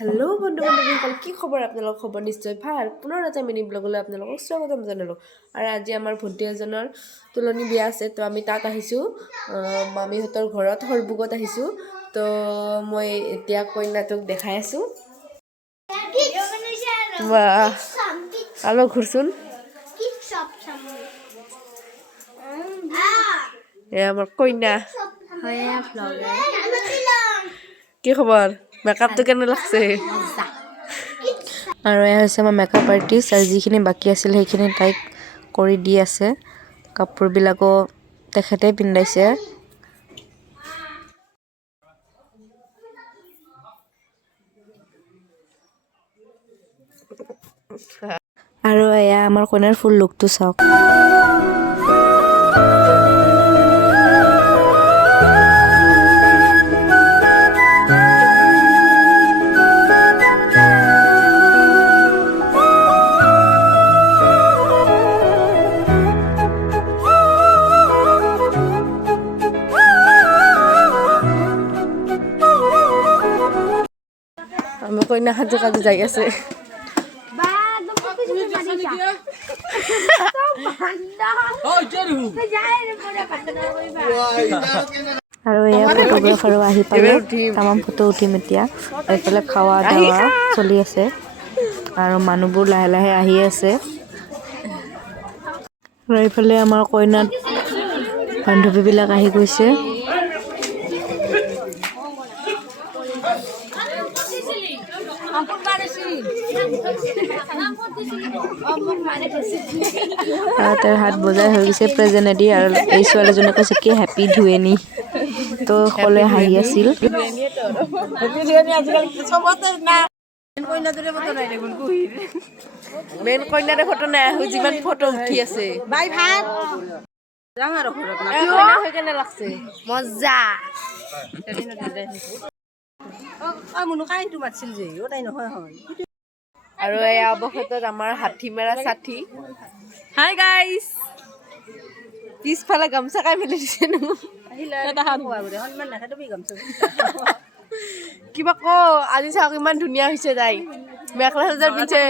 Hello' বন্ধু-বান্ধৱীসকল, কি খবৰ? আপোনালোকৰ খবৰ নিশ্চয় ভাল। পুনৰ এটা মিনি ব্লগলৈ আপোনালোকক স্বাগতম জনালোঁ। আৰু আজি আমাৰ ভণ্টি এজনৰ তুলনি বিয়া আছে, তো আমি তাত আহিছোঁ, মামীহঁতৰ ঘৰত সৰভোগত আহিছোঁ। তো মই এতিয়া কইনাটোক দেখাই আছোঁ। অলপ ঘূৰচোন। আমাৰ কইনা। কি খবৰ? মেকআপটো কেনে লাগছে? আৰু এয়া হৈছে আমাৰ মেকআপ আৰ্টিষ্ট, আৰু যিখিনি বাকী আছিল সেইখিনি তাইক কৰি দি আছে। কাপোৰবিলাকো তেখেতে পিন্ধাইছে। আৰু এয়া আমাৰ কইনাৰ ফুল লুকটো চাওক। আমি কইনা সাজু কাজু যাই আছে। আৰু এয়া ফটোগ্ৰাফাৰো আহি পালে, তামাম ফটো উঠিম এতিয়া। এইফালে খাৱা দাৱা চলি আছে আৰু মানুহবোৰ লাহে লাহে আহি আছে। আৰু এইফালে আমাৰ কইনাত বান্ধৱীবিলাক আহি গৈছে। তাইৰ হাত বজাই হৈ গৈছে প্ৰেজেনেদি, আৰু এই ছোৱালীজনে কৈছে কি হেপী ধুৱেনি। তো সকলোৱে হাঁহি আছিল। মেইন কইনাৰে ফটো নাই, যিমান ফটো উঠি আছে। কেনে লাগছে? মজা। আৰু এই অৱশেষত আমাৰ হাতী মেৰা সাথী। হাই গাইজ, পিছফালে গামচা কাই মেলি দিছে নো। কিবা ক, আজি চাওক ইমান ধুনীয়া হৈছে তাই। মেখেলা চাদৰ পিন্ধে,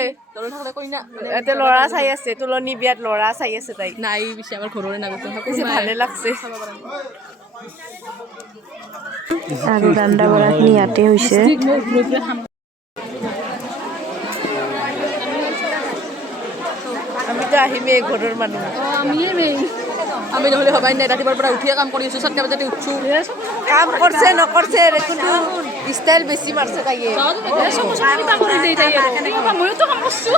ইয়াতে ল'ৰা চাই আছে। তুলনি বিয়াত ল'ৰা চাই আছে তাই। নাই পিছে আমাৰ ঘৰৰে নাগৰিক ভালে লাগছে। আৰু ৰান্ধা বঢ়াখিনি ইয়াতে হৈছে। আমিতো আহিমেই ঘৰৰ মানুহ। আমি নহ'লে হবাই নাই, ৰাতিপুৱাৰ পৰা উঠিয়ে কাম কৰি আছো। 7টা বজাতে উঠছো, কাম কৰছে নকৰছে কিন্তু ষ্টাইল বেছি মাৰছে তাইয়ে। মইতো কাম কৰছো,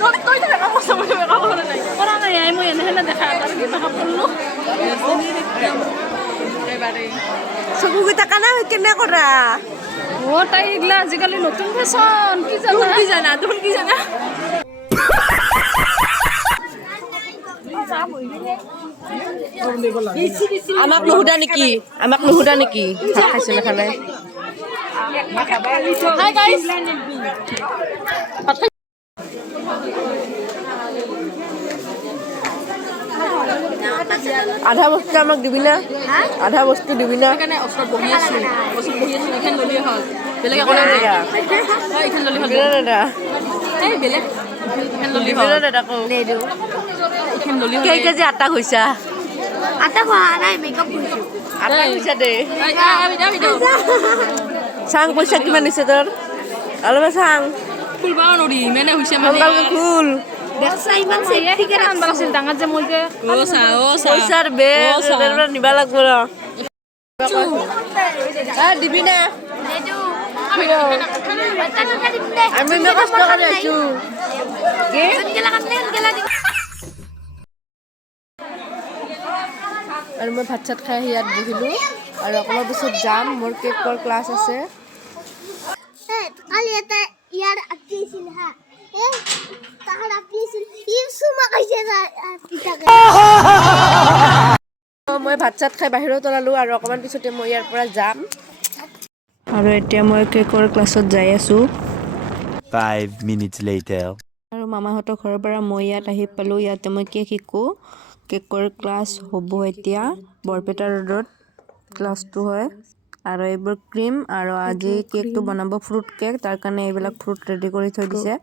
তই কাম কৰছ, মই কাম কৰা নাই। কৰা নাই, মই এনেহেনে দেখা মেকআপ কৰিলো। চকুকেইটা কানা কেনে কৰা? তাই এইগিলা আজিকালি নতুন ফেশ্বন। কি জানা তুমি? কি জানা? আমাক নুসুধা নেকি? আমাক নুসুধা নেকি? ভাত খাইছে না খালে? হাই গাইস, আধা বস্তু আমাক দিবি না? আধা বস্তু দিবি না? বহি আছো এখন ললি হল বেলেগ একো নাই দাদা। এখন ললি হল দাদা, এই বেলেগ এখন ললি হল দাদা। কো নেদু এখন ললি হল। কেই কেজি আটা গৈছা? আটা খোৱা নাই, মেকআপ কৰিছো। আটা গৈছা দে। চাং পইচা কিমান দিছে তোৰ? অলপ চাং ফুল বাও নৰি মেনে হৈছে মানে ফুল দেখছা ইমান সেফটিকে আনবা আছিল ডাঙৰ যে মই যে পইচাৰ বেগ নিবা লাগব ৰ। দিবি না? আমি কষ্ট কৰি আছো। আৰু মই ভাত চাত খাই আহি ইয়াত বহিলোঁ, আৰু অকণমান পিছত যাম, মোৰ কেকৰ ক্লাছ আছে। কালি এটা ইয়াৰ আঁকিছিল হা, তাহাৰ আঁকিছিল মই ভাত চাত খাই বাহিৰত ওলালোঁ, আৰু অকণমান পিছতে মই ইয়াৰ পৰা যাম। আৰু এতিয়া মই কেকৰ ক্লাছত যাই আছোঁ। 5 minutes later. আৰু মামাহঁতৰ ঘৰৰ পৰা মই ইয়াত আহি পালোঁ। ইয়াতে মই কেক শিকোঁ। কেকৰ ক্লাছ হ'ব এতিয়া, বৰপেটা ৰোডত ক্লাছটো হয়। আৰু এইবোৰ ক্ৰীম আৰু আজি কেকটো বনাব ফ্ৰুট কেক তাৰ কাৰণে এইবিলাক ফ্ৰুট ৰেডি কৰি থৈ দিছে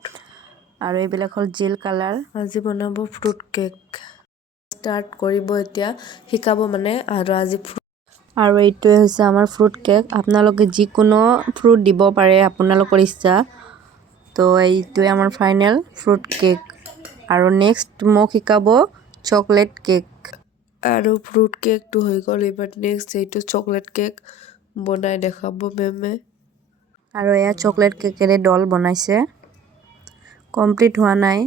আৰু এইবিলাক হ'ল জেল কালাৰ আজি বনাব ফ্ৰুট কেক ষ্টাৰ্ট কৰিব এতিয়া শিকাব মানে আৰু আজি আৰু এইটোৱে হৈছে আমাৰ ফ্ৰুট কেক আপোনালোকে যিকোনো ফ্ৰুট দিব পাৰে আপোনালোকৰ ইচ্ছা তো এইটোৱে আমাৰ ফাইনেল ফ্ৰুট কেক আৰু নেক্সট মোক শিকাব চকলেট কেক আৰু ফ্ৰুট কেকটো হৈ গ'ল এবাৰ নেক্সট এইটো চকলেট কেক বনাই দেখাব মেমে আৰু এয়া চকলেট কেকেৰে ডল বনাইছে কমপ্লিট হোৱা নাই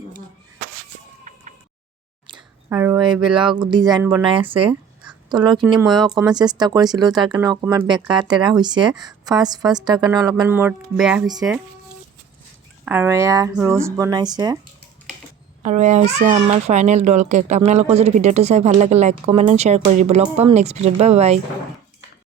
আৰু এইবিলাক ডিজাইন বনাই আছে তলৰখিনি ময়ো অকণমান চেষ্টা কৰিছিলোঁ তাৰ কাৰণে অকণমান বেকা তেৰা হৈছে ফাৰ্ষ্ট তাৰ কাৰণে অলপমান মোৰ বেয়া হৈছে আৰু এয়া ৰ'জ বনাইছে আৰু এয়া হৈছে আমাৰ ফাইনেল ডল কেক আপোনালোকৰ যদি ভিডিঅ'টো চাই ভাল লাগে লাইক কমেণ্ট এণ্ড শ্বেয়াৰ কৰি দিব লগ পাম নেক্সট ভিডিঅ'ত বাই বাই